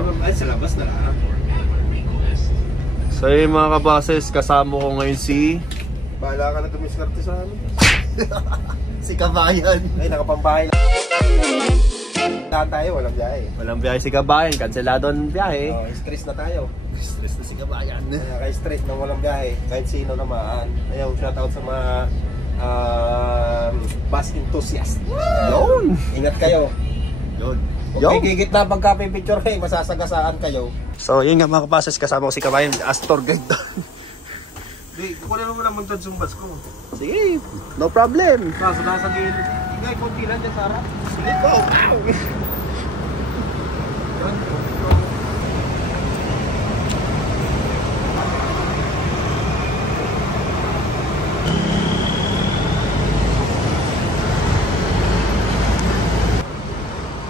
Ay, sa labas na lang. So yung mga kabases, kasama ko ngayon si... Bahala ka na tumiskarte sa amin. si Kabayan. Ay, nakapambahay lang. Lahat tayo, walang biyahe. Walang biyahe si Kabayan, kanselado ang biyahe. Oh, stress na tayo. Stress na si Kabayan. Kaya stress na walang biyahe, kahit sino naman. Ayaw, shoutout sa mga bus enthusiast. Yun! Ingat kayo. Yun. Kung gigit na pagka-picture kayo, masasagasaan kayo. So yun nga mga kabases, kasama ko si Kabayan, Astor guide doon. Di, kukunin mo muna muntad yung bus ko. Sige, no problem. Nasa gilid. Ingay, kunti lang dyan, Sarah. Sige po.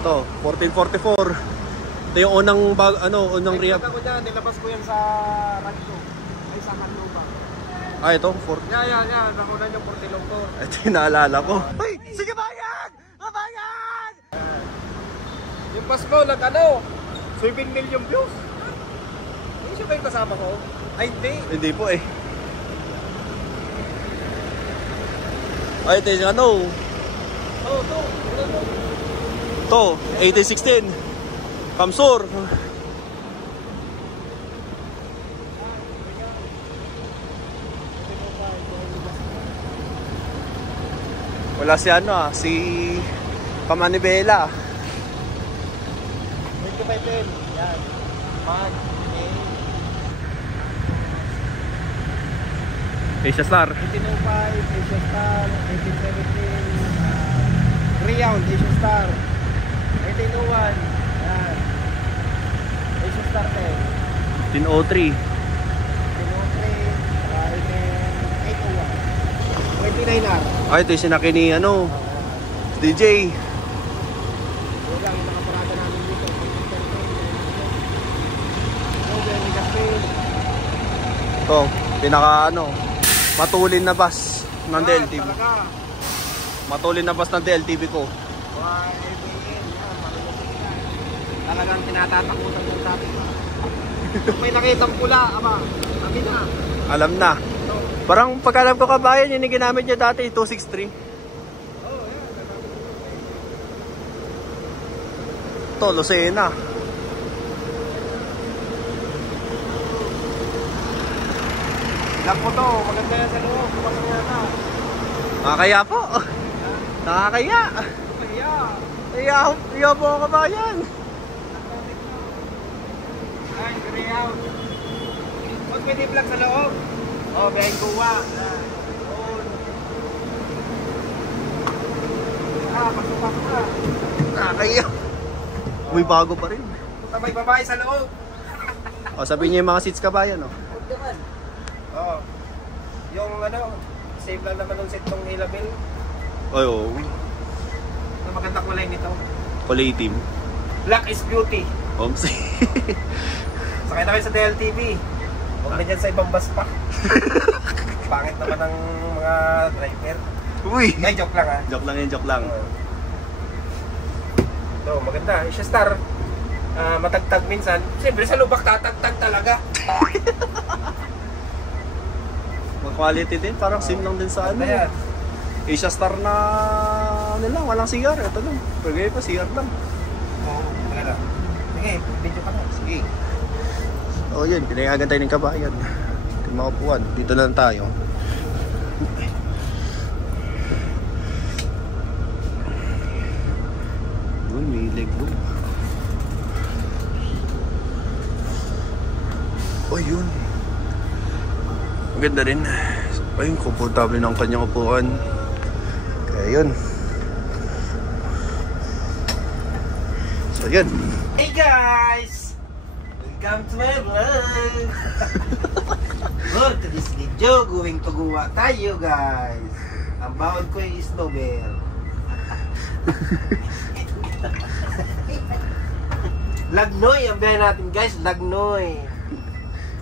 Ito, 1444. Ito yung unang unang rehab. Nilabas ko yan sa radyo. Ay, sa Manlupa. Ah, ito, Yan. Nakunan yung Portilong to. ito yung naalala ko. Ay, sige Kabayan! Kabayan! Yung bus mo, 7 million views. Hindi siya ba yung kasama ko? Ay, hindi. Hindi po eh. Ay, ito yung Oo, to. Ito, 1816. Kamsur. Wala si si Pamanibela. 25 yan. Mag, Asia Star. 1805, Asia Star, 1817, Reyound, Asia Star, 1801, yan. Asia Star 10. 1803. 29R. Ay, ito yung sinaki ni DJ. Yun lang yung nakaparada namin dito. Ito, pinaka matulin na bus ng DLTV. Matulin na bus ng DLTV ko. Talagang tinatatakutan yung dati. May nakitang pula, ama. Sabi na. Alam na. Parang pagkalam ko Kabayan, yun yung ginamit niya dati, 263. Oh, yeah. Ito, Lucena. Ilang po to, maganda yan sa loob. Pumasok na na. Nakakaya po. Nakakaya. Iya po Kabayan. Ay, Reyound. Huwag pwede vlog sa loob. Oh, behind Goa. Pasok na. Nakakaya. May bago pa rin. May babae sa loob. O, sabihin niyo yung mga seats Kabayan, Oh. Yung save lang naman ng set tong Hilabel. Ay, oo. Na magandang kulay nito. Kulay itim. Black is beauty. Homsi. Sakay na kayo sa DLTV. Huwag na dyan sa ibang bus pa. Pangit naman ng mga driver. Uy! Ay, joke lang ha. Joke lang yun, joke lang. Ito, maganda. Asia Star. Matagtag minsan. Siyempre sa lubak tatagtag talaga. Quality din, parang sim lang din sa Ayan. Asia Star na lang, walang CR. Ito lang. Pagay pa, CR lang. Oo, maganda. Sige, video ka na. Sige. O yun, pinayagan tayo ng Kabayan. Ito yung mga upuan. Dito lang tayo. Yun, may leg room. O yun. Maganda rin. Ayun, komportable ng kanyang upuan. Kaya yun. So yun. Hey guys! Welcome to my vlog! Look, to this video, going to Goa tayo guys! Ang bawad ko ay snowbell. Lagnoy ang biyahe natin guys, Lagnoy.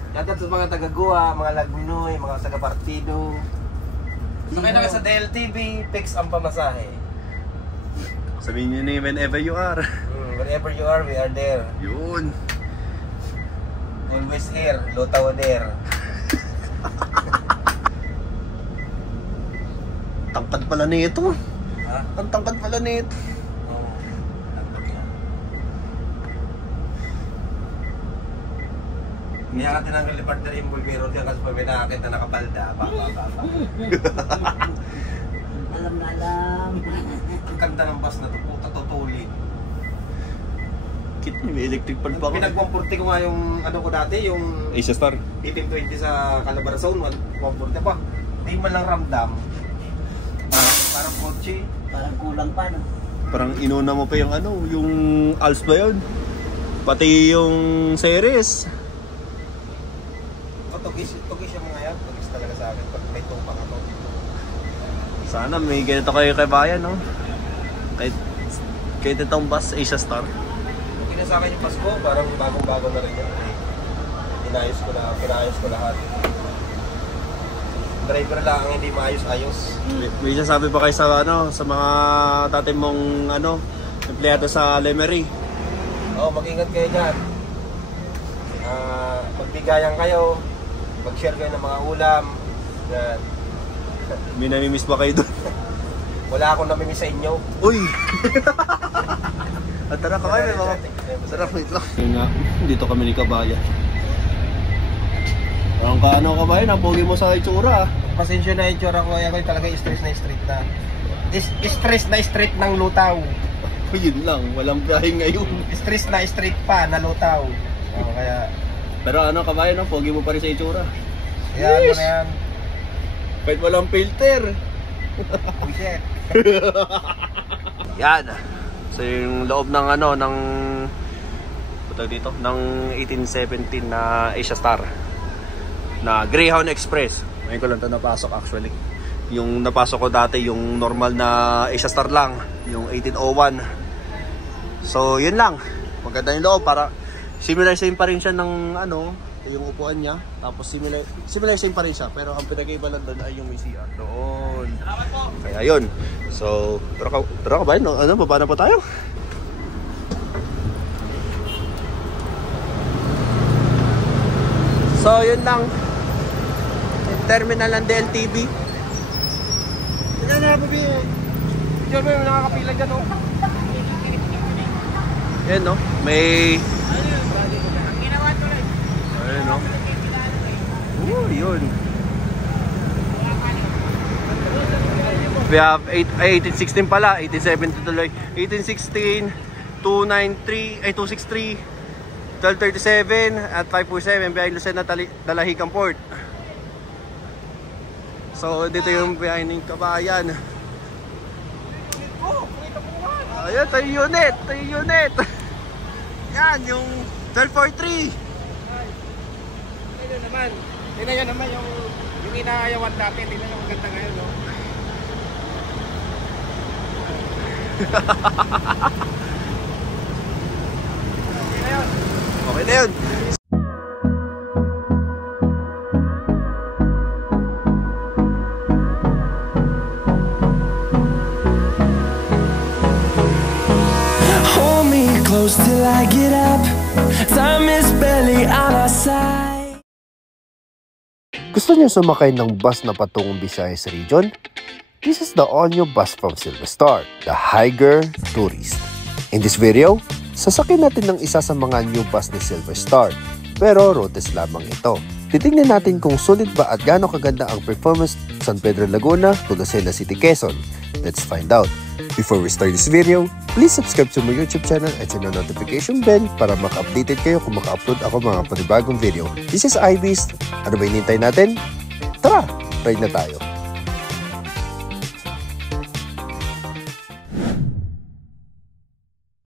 Dapat sa mga taga-Goa, mga Lagnoy, mga taga-Partido. So kayo na sa DLTV, fix ang pamasahe. Sabihin nyo na whenever you are. Wherever you are, we are there. Yun. Always here, lutaw there. Tangkad pala nito. Ha? Ang tangkad pala nito. Oo. Kaya ka tinanggal ni partner yung bulbero diyan kasi pa may nakakita na nakapalda. Alam na alam. Ang ganda ng bus na to, puta tutulin. Kit, may electric pan pa ako. Pinag-140 ko nga yung ano ko dati, yung Asia Star. 1820 sa Calabarzon, 140 pa. Hindi man lang ramdam. Parang kotse. Parang kulang pa, no? Parang inuna mo pa yung ano, yung Alps ba yun? Pati yung series. Tugis yung mga yan. Tugis talaga sa akin pag may tupang ako. Sana may ganito kayo kay bayan, no? Kahit itong bus, Asia Star. Okay na sa akin yung Pasko, parang bagong-bago na rin yan. Pinayos ko lahat. Driver lang ang hindi maayos-ayos. May sasabi pa kayo sa ano, sa mga dati mong ano, empleyado sa Lemery. Oo, mag-ingat kayo dyan. Magbigayan kayo. Mag-share kayo ng mga ulam. Yan. May namimiss ba kayo doon? Wala akong namimiss sa inyo. Uy! At tara ka kayo, mga. Sarap, wait lang. Yun nga, dito kami ni Kabayan. Parang ka ano Kabayan, napogi mo sa itsura. Pasensya na yung tsura ko. Ako talaga stress na. Stress na street ng lutaw. Yun lang, walang biyahe ngayon. Stress na street pa na lutaw. Kaya... Pero ano Kabayan, no? Pogi mo pa rin sa itsura. Kaya ano na yan. Kahit walang filter. Bullshit. Yan. So yung loob ng ano, ng dito, ng 1817 na Asia Star na Greyhound Express. Ngayon ko lang ito napasok actually. Yung napasok ko dati, yung normal na Asia Star lang, yung 1801. So yun lang. Maganda yung loob, para similar same pa rin siya ng ano, yung upuan niya. Tapos similar same pa rin siya, pero ang pinag-iba lang doon ay yung may CR doon. Kaya yun. So, tara ka ba? Ano, baba na po tayo. So, yun lang. Yung terminal ng DLTV. Yan na, babi. Diyan mo yung nakakapila dyan, oh. Yan, no? May... Ayun, no? Yun. We have 1816 pala, 1870 tuloy. 1816, 293, 263, 1237 at 547 biyahe Lucena Dalahican Port. So dito yung biyahe ng Kabayan. Ayun, tayo unit. Yan, yung 1243. Tingnan naman. Tingnan nyo naman yung inaayawan natin. Tingnan nyo maganda ngayon, no? Okay na yun. Hold me close till I get up. Time is barely on our side. Gusto niyo sumakay ng bus na patungong Visayas Region? This is the all-new bus from Silver Star, the Higer Tourist. In this video, sasakyan natin ng isa sa mga new bus ni Silver Star, pero routes lamang ito. Titingnan natin kung sulit ba at gaano kaganda ang performance San Pedro Laguna to Lucena City, Quezon. Let's find out. Before we start this video, please subscribe to my YouTube channel at hit the notification bell para maka-updated kayo kung maka-upload ako mga panibagong video. This is iBeast. Ano ba hinihintay natin? Tara, try na tayo.